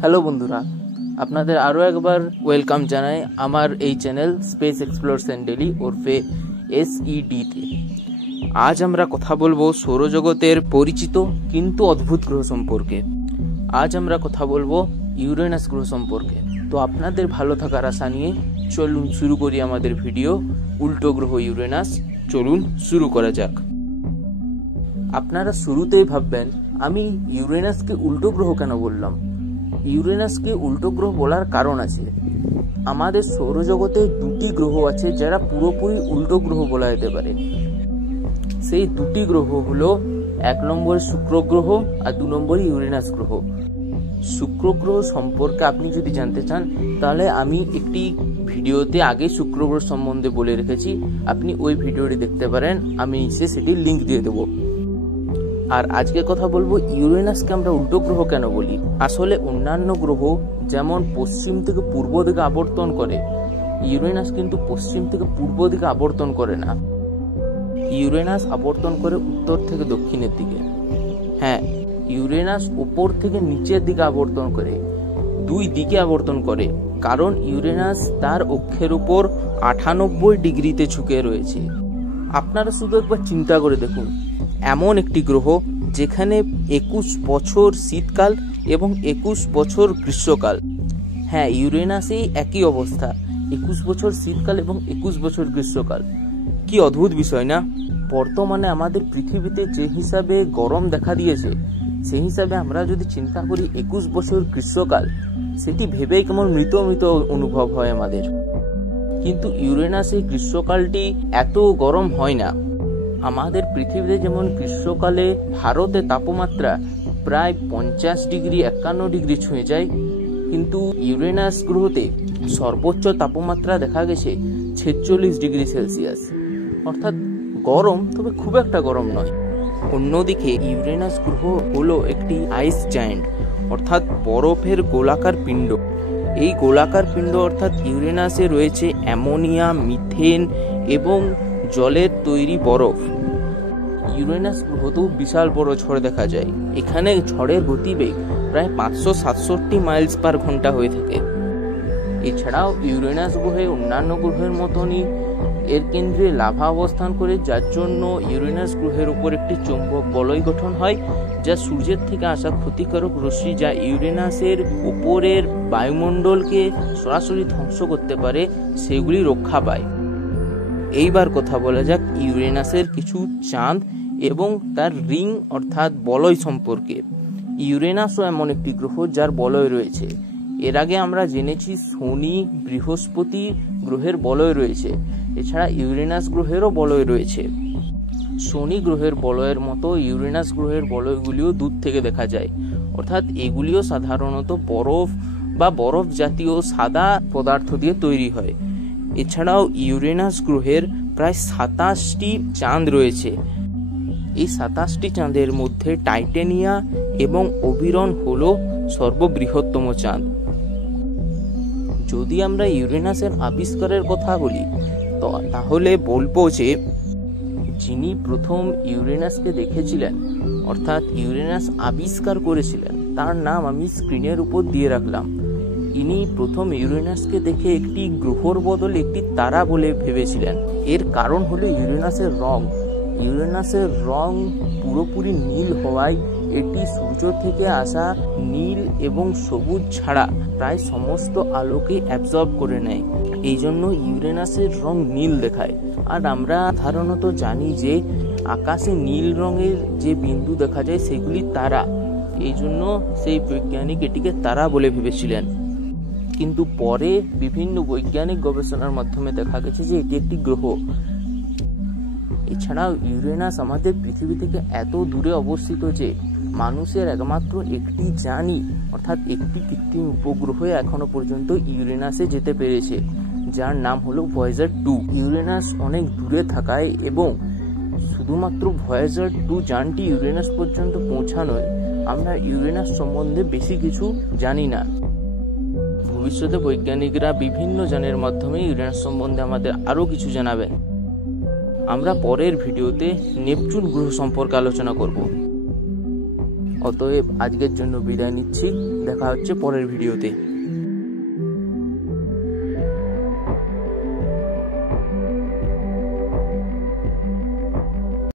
Hello বন্ধুরা, আপনাদের আরও একবার ওয়েলকাম জানাই আমার এই channel space explores and daily ওরফে SED-তে। আজ আমরা কথা বলবো সৌরজগতের পরিচিত কিন্তু অদ্ভুত গ্রহ সম্পর্কে। আজ আমরা কথা বলবো ইউরেনাস গ্রহ সম্পর্কে। তো আপনাদের ভালো থাকার আশা নিয়ে চলুন শুরু করি আমাদের ভিডিও উল্টো গ্রহ ইউরেনাস। চলুন শুরু করা যাক। আপনারা শুরুতেই ভাববেন আমি ইউরেনাসকে উল্টো গ্রহ কেন বললাম। ইউরেনাসকে উল্টো গ্রহ বলার কারণ আছে। আমাদের সৌরজগতে দুটি গ্রহ আছে যারা পুরোপুরি উল্টো গ্রহ বলা যেতে পারে। সেই দুটি গ্রহ হলো 1 নম্বরে শুক্র গ্রহ আর 2 নম্বরে ইউরেনাস গ্রহ। শুক্র গ্রহ সম্পর্কে আপনি যদি জানতে চান তাহলে আমি একটি ভিডিওতে আগে শুক্র গ্রহ সম্বন্ধে বলে রেখেছি, আপনি ওই ভিডিওটি দেখতে পারেন, আমি নিচে সেটির লিঙ্ক দিয়ে দেবো। আর আজকে কথা বলবো ইউরেনাসকে আমরা উল্টো গ্রহ কেন বলি। আসলে অন্যান্য গ্রহ যেমন পশ্চিম থেকে পূর্ব দিকে আবর্তন করে, ইউরেনাস কিন্তু পশ্চিম থেকে পূর্ব দিকে আবর্তন করে না। ইউরেনাস আবর্তন করে উত্তর থেকে দক্ষিণের দিকে। হ্যাঁ, ইউরেনাস উপর থেকে নিচের দিকে আবর্তন করে, দুই দিকে আবর্তন করে, কারণ ইউরেনাস তার অক্ষের উপর 98 ডিগ্রিতে ঝুঁকে রয়েছে। আপনারা শুধু একবার চিন্তা করে দেখুন, এমন একটি গ্রহ যেখানে 21 বছর শীতকাল এবং 21 বছর গ্রীষ্মকাল। হ্যাঁ, ইউরেনাসেই একই অবস্থা, 21 বছর শীতকাল এবং 21 বছর গ্রীষ্মকাল। কি অদ্ভুত বিষয় না। বর্তমানে আমাদের পৃথিবীতে যে হিসাবে গরম দেখা দিয়েছে, সেই হিসাবে আমরা যদি চিন্তা করি 21 বছর গ্রীষ্মকাল, সেটি ভেবেই কেমন মৃত মৃত অনুভব হয় আমাদের। কিন্তু ইউরেনাসে গ্রীষ্মকালটি এত গরম হয় না। আমাদের পৃথিবীতে যেমন গ্রীষ্মকালে ভারতে তাপমাত্রা প্রায় 50 ডিগ্রি 51 ডিগ্রি ছুঁয়ে যায়, কিন্তু ইউরেনাস গ্রহতে সর্বোচ্চ তাপমাত্রা দেখা গেছে 46 ডিগ্রি সেলসিয়াস। অর্থাৎ গরম, তবে খুব একটা গরম নয়। অন্যদিকে ইউরেনাস গ্রহ হলো একটি আইস জায়ান্ট, অর্থাৎ বরফের গোলাকার পিণ্ড। এই গোলাকার পিণ্ড অর্থাৎ ইউরেনাসে রয়েছে অ্যামোনিয়া, মিথেন এবং জলের তৈরি বরফ। ইউরেনাস গ্রহতেও বিশাল বড় ঝড় দেখা যায়। এখানে ঝড়ের গতিবেগ প্রায় 567 মাইলস পার ঘন্টা হয়ে থাকে। এছাড়াও ইউরেনাস গ্রহে অন্যান্য গ্রহের মতনই এর কেন্দ্রে লাভা অবস্থান করে, যার জন্য ইউরেনাস গ্রহের উপর একটি চৌম্বক বলয় গঠন হয়, যা সূর্যের থেকে আসা ক্ষতিকারক রশ্মি যা ইউরেনাসের উপরের বায়ুমণ্ডলকে সরাসরি ধ্বংস করতে পারে, সেগুলি রক্ষা পায়। এইবার কথা বলা যাক ইউরেনাসের কিছু চাঁদ এবং তার রিং অর্থাৎ বলয় সম্পর্কে। ইউরেনাসও এমন একটি গ্রহ যার বলয় রয়েছে। এর আগে আমরা জেনেছি শনি, বৃহস্পতি গ্রহের বলয় রয়েছে। এছাড়া ইউরেনাস গ্রহেরও বলয় রয়েছে। শনি গ্রহের বলয়ের মতো ইউরেনাস গ্রহের বলয়গুলিও দূর থেকে দেখা যায়, অর্থাৎ এগুলিও সাধারণত বরফ বা বরফ জাতীয় সাদা পদার্থ দিয়ে তৈরি হয়। এছাড়াও ইউরেনাস গ্রহের প্রায় 27টি চাঁদ রয়েছে। এই 27টি চাঁদের মধ্যে টাইটানিয়া এবং ওবিরন হলো সর্ববৃহত্তম চাঁদ। যদি আমরা ইউরেনাসের আবিষ্কারের কথা বলি তাহলে বলবো যে যিনি প্রথম ইউরেনাসকে দেখেছিলেন অর্থাৎ ইউরেনাস আবিষ্কার করেছিলেন, তার নাম আমি স্ক্রিনের উপর দিয়ে রাখলাম। ইনি প্রথম ইউরেনাসকে দেখে একটি গ্রহর বদলে একটি তারা বলে ভেবেছিলেন। এর কারণ হলো ইউরেনাসের রং। ইউরেনাসের রং পুরোপুরি নীল হওয়ায় এটি সূর্য থেকে আসা নীল এবং সবুজ ছাড়া প্রায় সমস্ত আলোকে অ্যাবজর্ব করে নেয়। এই জন্য ইউরেনাসের রং নীল দেখায়। আর আমরা সাধারণত জানি যে আকাশে নীল রঙের যে বিন্দু দেখা যায় সেগুলি তারা। এই জন্য সেই বৈজ্ঞানিক এটিকে তারা বলে ভেবেছিলেন। কিন্তু পরে বিভিন্ন বৈজ্ঞানিক গবেষণার মাধ্যমে দেখা গেছে যে এটি একটি গ্রহ। এছাড়াও ইউরেনাস আমাদের পৃথিবী থেকে এত দূরে অবস্থিত যে মানুষের একমাত্র একটি যানই অর্থাৎ একটি কৃত্রিম উপগ্রহে এখনো পর্যন্ত ইউরেনাসে যেতে পেরেছে, যার নাম হলো ভয়েজার 2। ইউরেনাস অনেক দূরে থাকায় এবং শুধুমাত্র ভয়েজার 2 যানটি ইউরেনাস পর্যন্ত পৌঁছানোয় আমরা ইউরেনাস সম্বন্ধে বেশি কিছু জানি না। ভবিষ্যতে বৈজ্ঞানিকরা বিভিন্ন যানের মাধ্যমে ইউরেনাস সম্বন্ধে আমাদের আরও কিছু জানাবেন। আমরা পরের ভিডিওতে নেপচুন গ্রহ সম্পর্কে আলোচনা করব। অতএব আজকের জন্য বিদায় নিচ্ছি, দেখা হচ্ছে পরের ভিডিওতে।